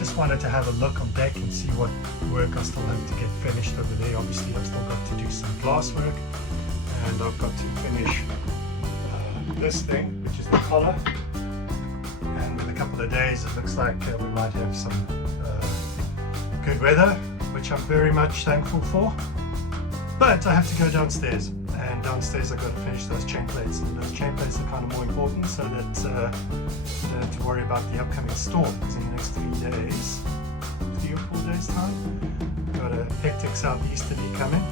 just wanted to have a look on deck and see what work I still have to get finished over there. Obviously I've still got to do some glass work, and I've got to finish this thing, which is the collar, and in a couple of days it looks like we might have some good weather, which I'm very much thankful for. But I have to go downstairs, and downstairs I've got to finish those chain plates, and those chain plates are kind of more important so that I don't have to worry about the upcoming storm, because in the next 3 days, 3 or 4 days time, I've got a hectic southeasterly coming,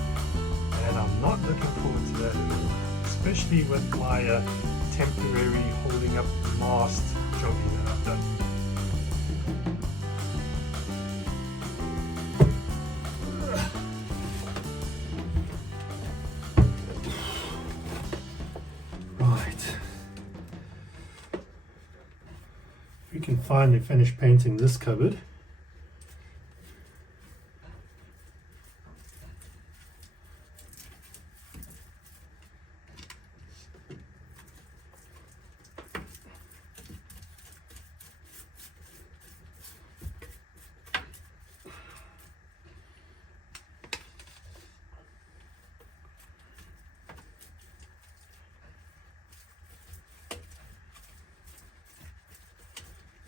and I'm not looking forward to that at all, especially with my temporary holding up the mast jogging that I've done. We can finally finish painting this cupboard.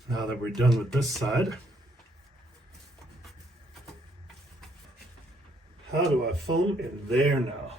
Now that we're done with this side, how do I film in there now?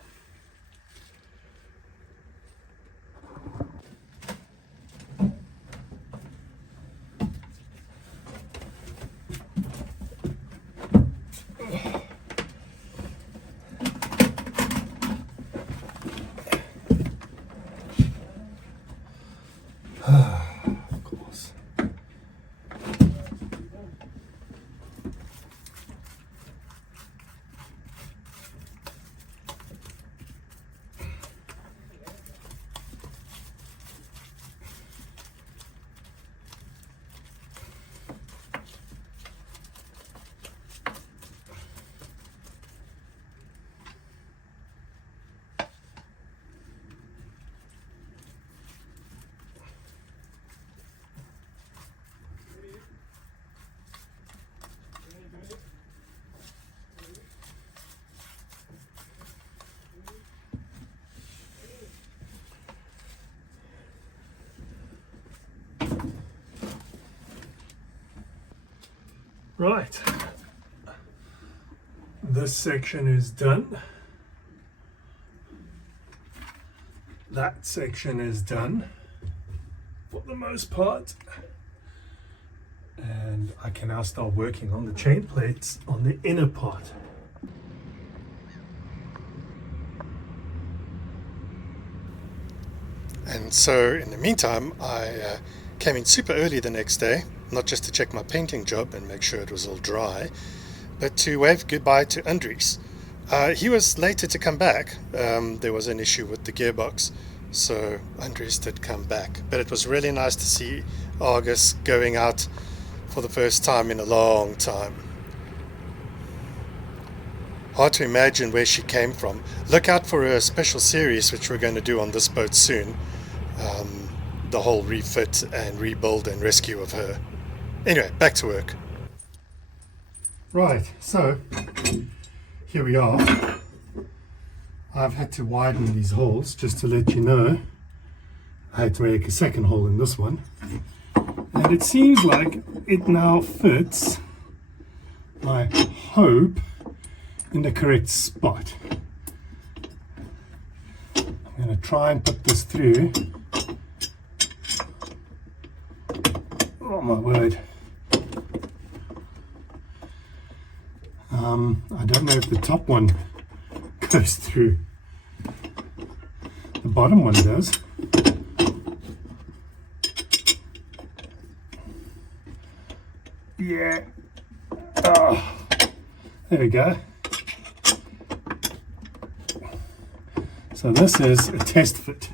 Right, this section is done. That section is done for the most part. And I can now start working on the chain plates on the inner part. And so in the meantime, I came in super early the next day, not just to check my painting job and make sure it was all dry, but to wave goodbye to Andries. He was later to come back. There was an issue with the gearbox, so Andries did come back. But it was really nice to see Argus going out for the first time in a long time. Hard to imagine where she came from. Look out for a special series which we're going to do on this boat soon. The whole refit and rebuild and rescue of her. Anyway, back to work. Right, so here we are. I've had to widen these holes just to let you know. I had to make a second hole in this one. And it seems like it now fits, I hope, in the correct spot. I'm going to try and put this through. Oh my word. I don't know if the top one goes through. The bottom one does. Yeah. Oh, there we go. So this is a test fit.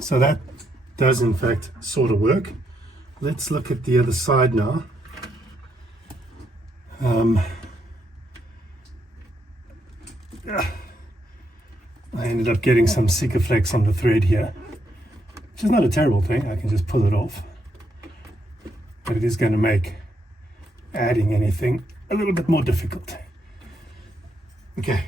So that does in fact sort of work. Let's look at the other side now. I ended up getting some Sikaflex on the thread here, which is not a terrible thing. I can just pull it off, but it is going to make adding anything a little bit more difficult. Okay.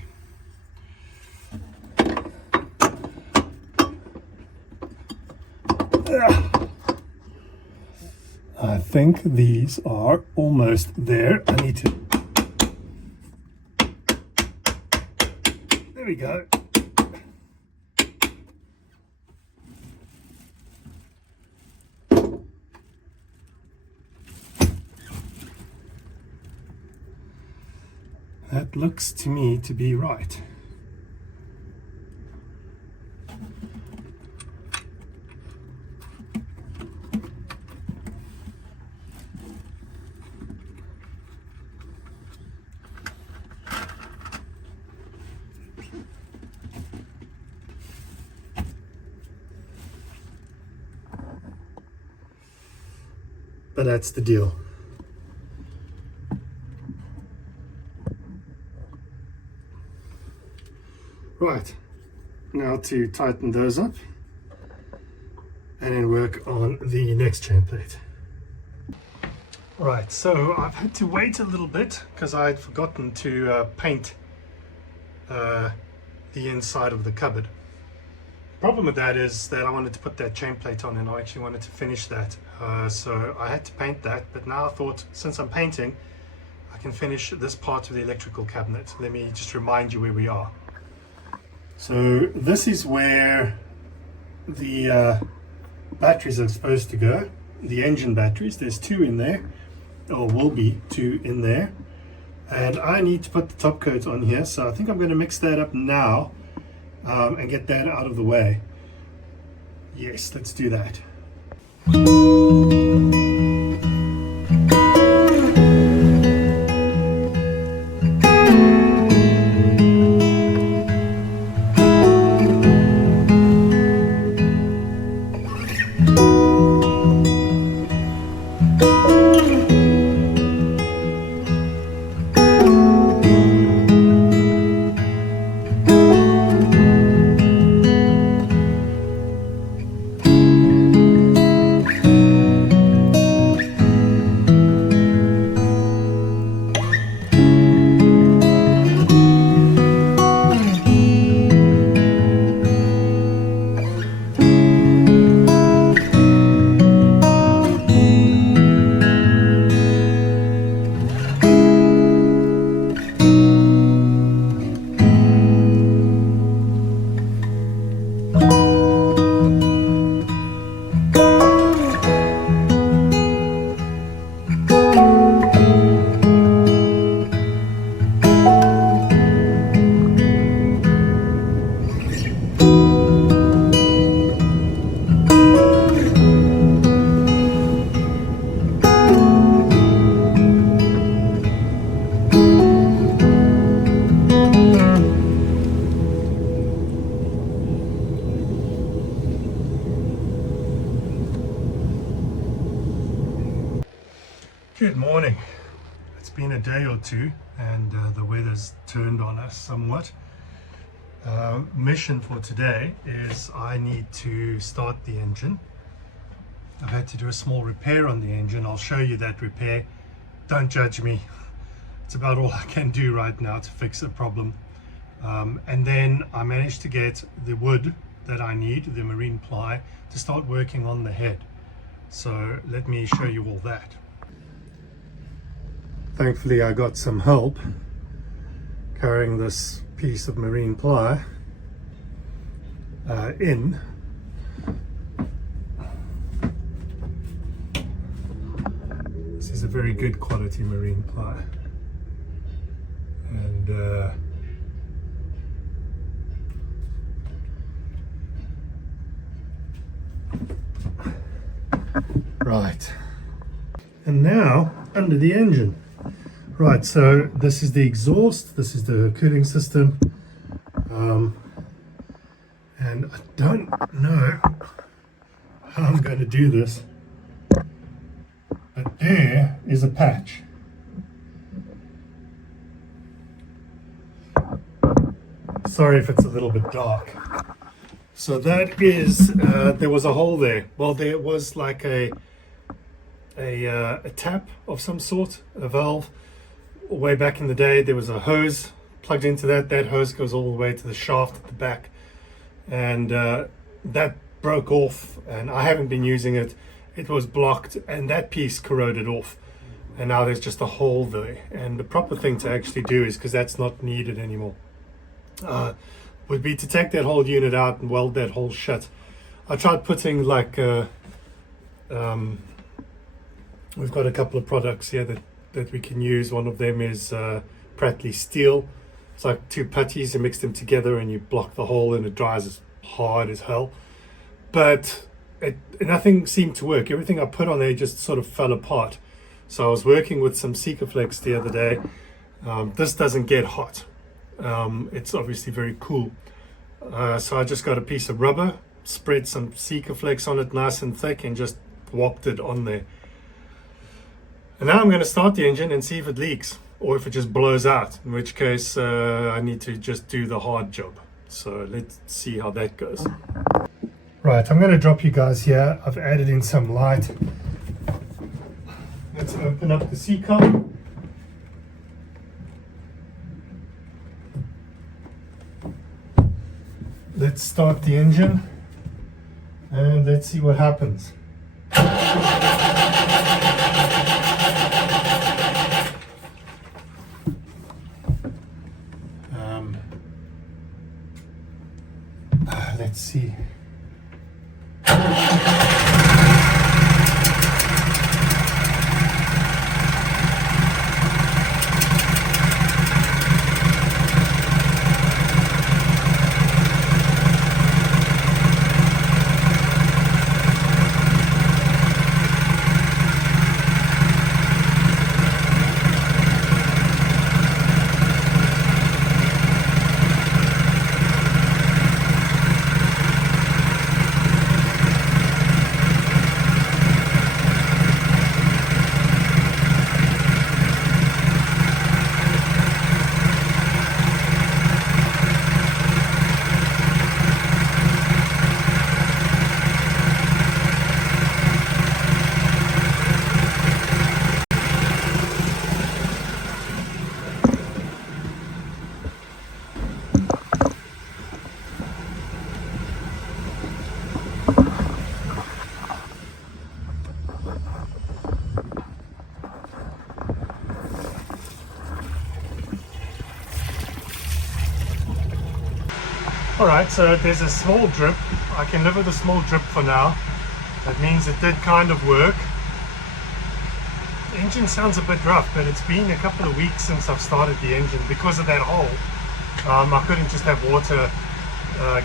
I think these are almost there. I need to... There we go. That looks to me to be right. But that's the deal. Right, now to tighten those up and then work on the next chain plate. Right, so I've had to wait a little bit because I had forgotten to paint the inside of the cupboard. Problem with that is that I wanted to put that chain plate on and I actually wanted to finish that. So I had to paint that, but now I thought since I'm painting, I can finish this part of the electrical cabinet. Let me just remind you where we are. So this is where the batteries are supposed to go, the engine batteries. There's two in there, or will be two in there. And I need to put the top coat on here, so I think I'm going to mix that up now and get that out of the way. Yes, let's do that. Good morning. It's been a day or two and the weather's turned on us somewhat. Mission for today is I need to start the engine. I've had to do a small repair on the engine. I'll show you that repair. Don't judge me. It's about all I can do right now to fix a problem. And then I managed to get the wood that I need, the marine ply, to start working on the head. So let me show you all that. Thankfully I got some help carrying this piece of marine ply in. This is a very good quality marine ply, and right, and now under the engine. Right, so this is the exhaust, this is the cooling system, and I don't know how I'm going to do this, but there is a patch. Sorry if it's a little bit dark, So that is, there was a hole there. Well, there was like a tap of some sort, a valve. Way back in the day, there was a hose plugged into that. That hose goes all the way to the shaft at the back, and that broke off, and I haven't been using it. It was blocked, and that piece corroded off, and now there's just a hole there. And the proper thing to actually do is, because that's not needed anymore, would be to take that whole unit out and weld that hole shut. I tried putting like we've got a couple of products here that we can use. One of them is Prattly steel. It's like two putties, you mix them together and you block the hole, and it dries as hard as hell. But nothing seemed to work. Everything I put on there just sort of fell apart. So I was working with some Sikaflex the other day. This doesn't get hot. It's obviously very cool. So I just got a piece of rubber, spread some Sikaflex on it nice and thick, and just whopped it on there. And now I'm going to start the engine and see if it leaks or if it just blows out, in which case I need to just do the hard job. So let's see how that goes. Right, I'm going to drop you guys here. I've added in some light. Let's open up the C-collar. Let's start the engine and let's see what happens. Let's see. Alright, so there's a small drip. I can live with a small drip for now. That means it did kind of work. The engine sounds a bit rough, but it's been a couple of weeks since I've started the engine because of that hole. I couldn't just have water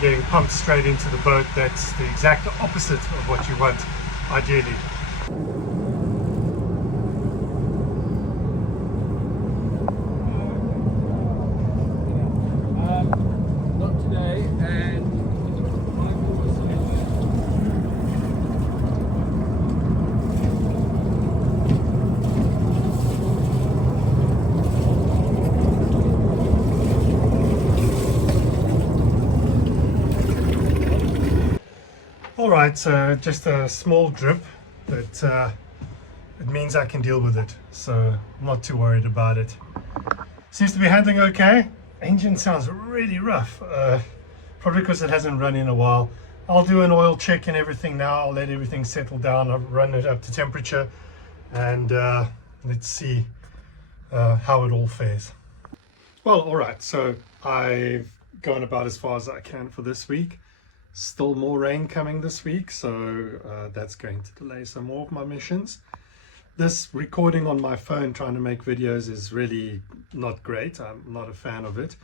getting pumped straight into the boat. That's the exact opposite of what you want, ideally. Alright, so just a small drip, but it means I can deal with it, so I'm not too worried about it. Seems to be handling okay. Engine sounds really rough, probably because it hasn't run in a while. I'll do an oil check and everything now. I'll let everything settle down. I'll run it up to temperature, and let's see how it all fares. Well, alright, so I've gone about as far as I can for this week. Still more rain coming this week, so that's going to delay some more of my missions. This recording on my phone trying to make videos is really not great. I'm not a fan of it.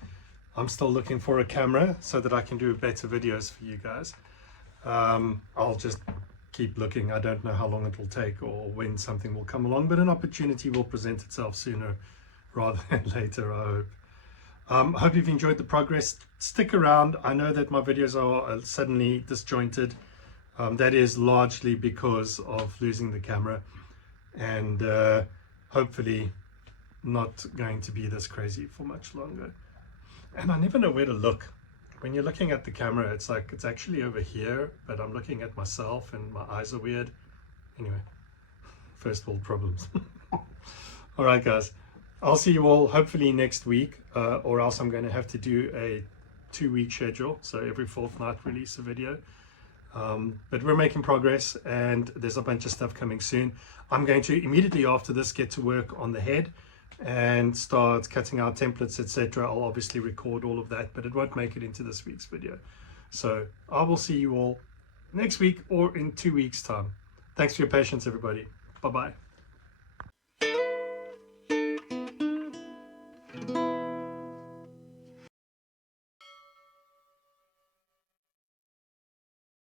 I'm still looking for a camera so that I can do better videos for you guys. I'll just keep looking. I don't know how long it will take or when something will come along, but an opportunity will present itself sooner rather than later, I hope. Hope you've enjoyed the progress. Stick around. I know that my videos are suddenly disjointed. That is largely because of losing the camera, and hopefully not going to be this crazy for much longer. And I never know where to look. when you're looking at the camera, it's like it's actually over here, but I'm looking at myself and my eyes are weird. Anyway, first world problems. All right, guys, I'll see you all hopefully next week, or else I'm going to have to do a 2-week schedule, so every fortnight release a video. But we're making progress, and there's a bunch of stuff coming soon. I'm going to immediately after this get to work on the head and start cutting out templates, etc. I'll obviously record all of that, but it won't make it into this week's video. So I will see you all next week or in 2 weeks time. Thanks for your patience, everybody. Bye bye.